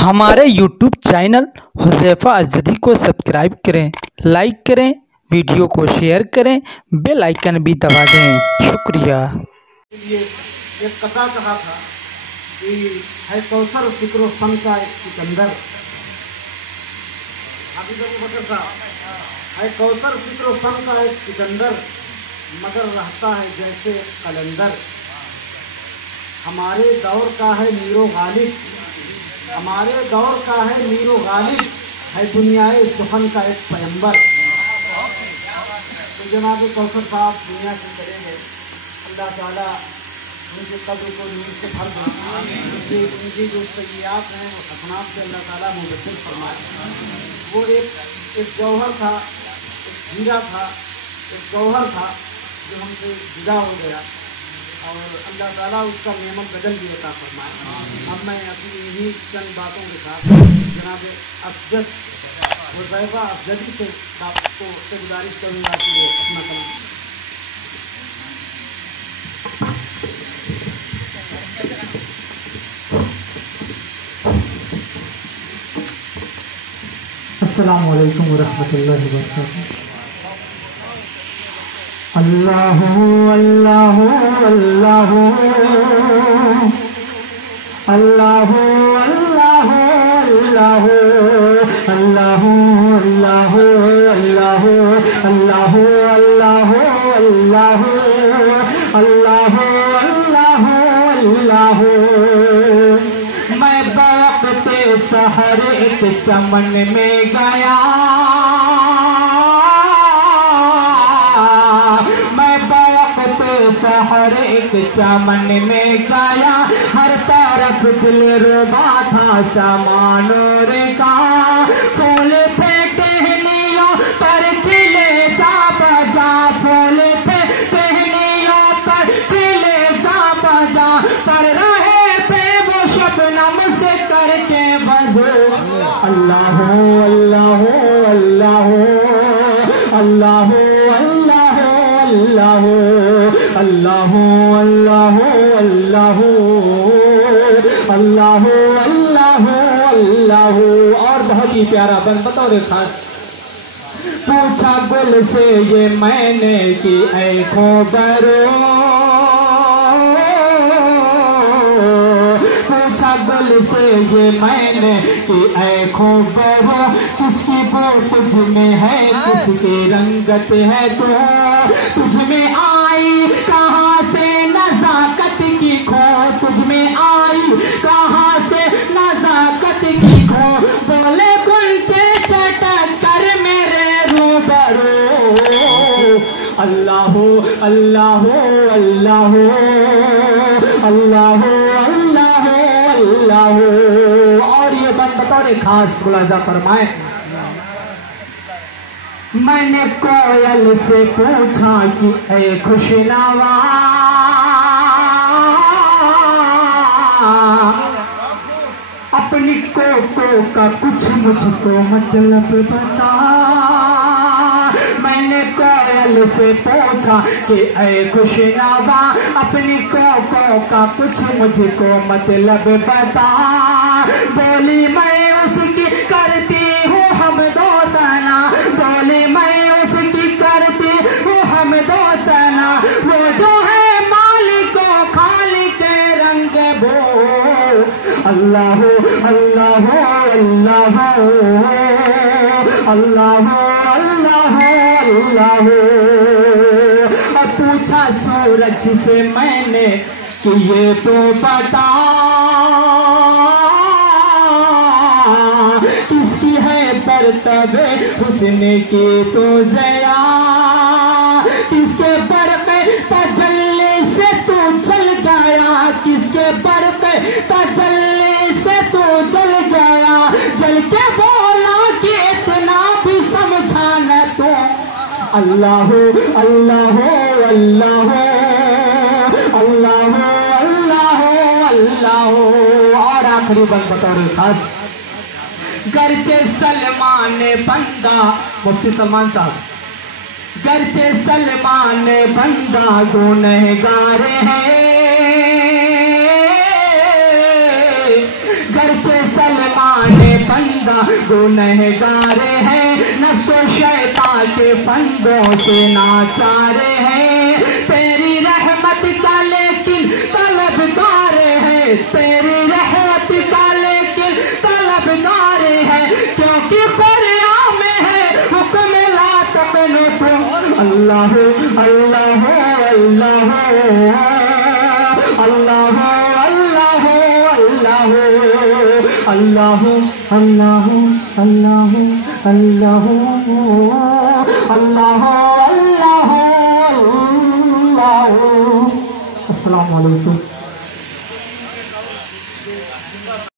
हमारे YouTube channel Huzaifa अज़दी को subscribe करें, लाइक करें, वीडियो को शेयर करें, बेल आइकन भी दबा दें। शुक्रिया। ये एक कथा कहा था कि है कौसर फिक्र फन का एक सिकंदर। हाफिज़ अबू बकर साहब, है कौसर फिक्र फन का एक सिकंदर, मगर रहता है जैसे कलंदर। हमारे दौर का है मीरो गालिब, हमारे दौर का है मीरो गालिब, है दुनियाए सुखन का एक पैगंबर। तो जनाब कौसर साहब दुनिया से चले गए। अल्लाह ताला उनके कब्र को नूर से भर दे, उनकी जो सय्यात हैं वो हसनात से अल्लाह ताला मुबद्दल फरमाए। वो एक जौहर था, एक हीरा था, एक गौहर था जो हमसे जुदा हो गया और अल्लाह ताला उसका नेमत बदल भी अता फरमाए। अब मैं अपनी इन्हीं चंद बातों के साथ जनाब असजद हुज़ैफ़ा अज़दी से आपको गुजारिश करूँगा कि वो अपना कलाम। अस्सलामु अलैकुम वरहमतुल्लाहि वबरकातुहू। अल्लाहु अल्लाहु अल्लाहु अल्लाहु अल्लाहु अल्लाहु अल्लाहु अल्लाहु अल्लाहु अल्लाहु अल्लाहु अल्लाहु अल्लाहु अल्लाहु अल्लाहु। मैं वक़्ते सहर एक चमन में गया, सहर एक चमन में गया, हर तरफ दिल रुबा था समानों का। फूल थे टहनियों पर खिले जा बजा, फूल थे टहनियों पर खिले जा बजा, पर रहे थे वो शबनम से करके वज़ू। अल्लाह अल्लाह अल्लाह अल्लाह अल्लाह अल्लाह अल्लाह अल्लाह अल्लाह अल्लाह अल्लाह। और बहुत ही प्यारा बन बतौर खास पूछा गुल से ये मैंने कि ऐ खोबरो, पूछा गुल से ये मैंने कि ऐ खोबरो, किसकी वो तुझ में है, किसकी रंगत है तो तुझ में आई कहाँ से नजाकत की खो, तुझ में आई कहाँ से नजाकत की खो। बोले गुंजे चटक कर मेरे रूबरू। अल्लाह अल्लाह अल्लाह अल्लाह अल्लाह अल्लाह। और ये बात बतौर खास मुलाजा फरमाए, मैंने कोयल से पूछा कि ऐ खुशनवा, अपनी कोको का कुछ मुझको मतलब बता। मैंने कोयल से पूछा कि ऐ खुशनवा, अपनी कोको का कुछ मुझको मतलब बता। बोली मैं उसकी करती हूँ हमदोसना, बोली मैं उसकी करती हूँ हमदोसना, वो जो है मालिको खालिक रंग भो। अल्लाह अल्लाह अल्लाह अल्लाह अल्लाह अल्लाह। और पूछा सूरज से मैंने कि ये तो बता, किसकी है परतबे हुस्न की तो ज़या, किसके पर पे तजल्ली से तू चल गया, किसके पर पे तजल्ली से तू चल गया। जल के बोला कि इतना भी समझा न तो। अल्लाह अल्लाह अल्लाह अल्लाह अल्लाह अल्लाह। और आखिरी बात बतौर खास, गर्चे सलमान बंदा, मुफ्ती सलमान साहब, गर्चे सलमान बंदा गुनहगार है, चनाचे सलमान बंदा गुनहगार है, नफ्स शैतान के फंदों से नाचारे हैं। तेरी रहमत का लेकिन तलबगार है, तेरी रहमत का लेकिन तलबगार है, क्योंकि कुरान में है हुक्म ला तक़नतु। अल्लाह अल्लाह अल्लाह अल्लाह अल्लाह अल्लाह अल्लाह अल्लाह अल्लाह अल्लाह अल्लाह अल्लाह। अस्सलामु अलैकुम।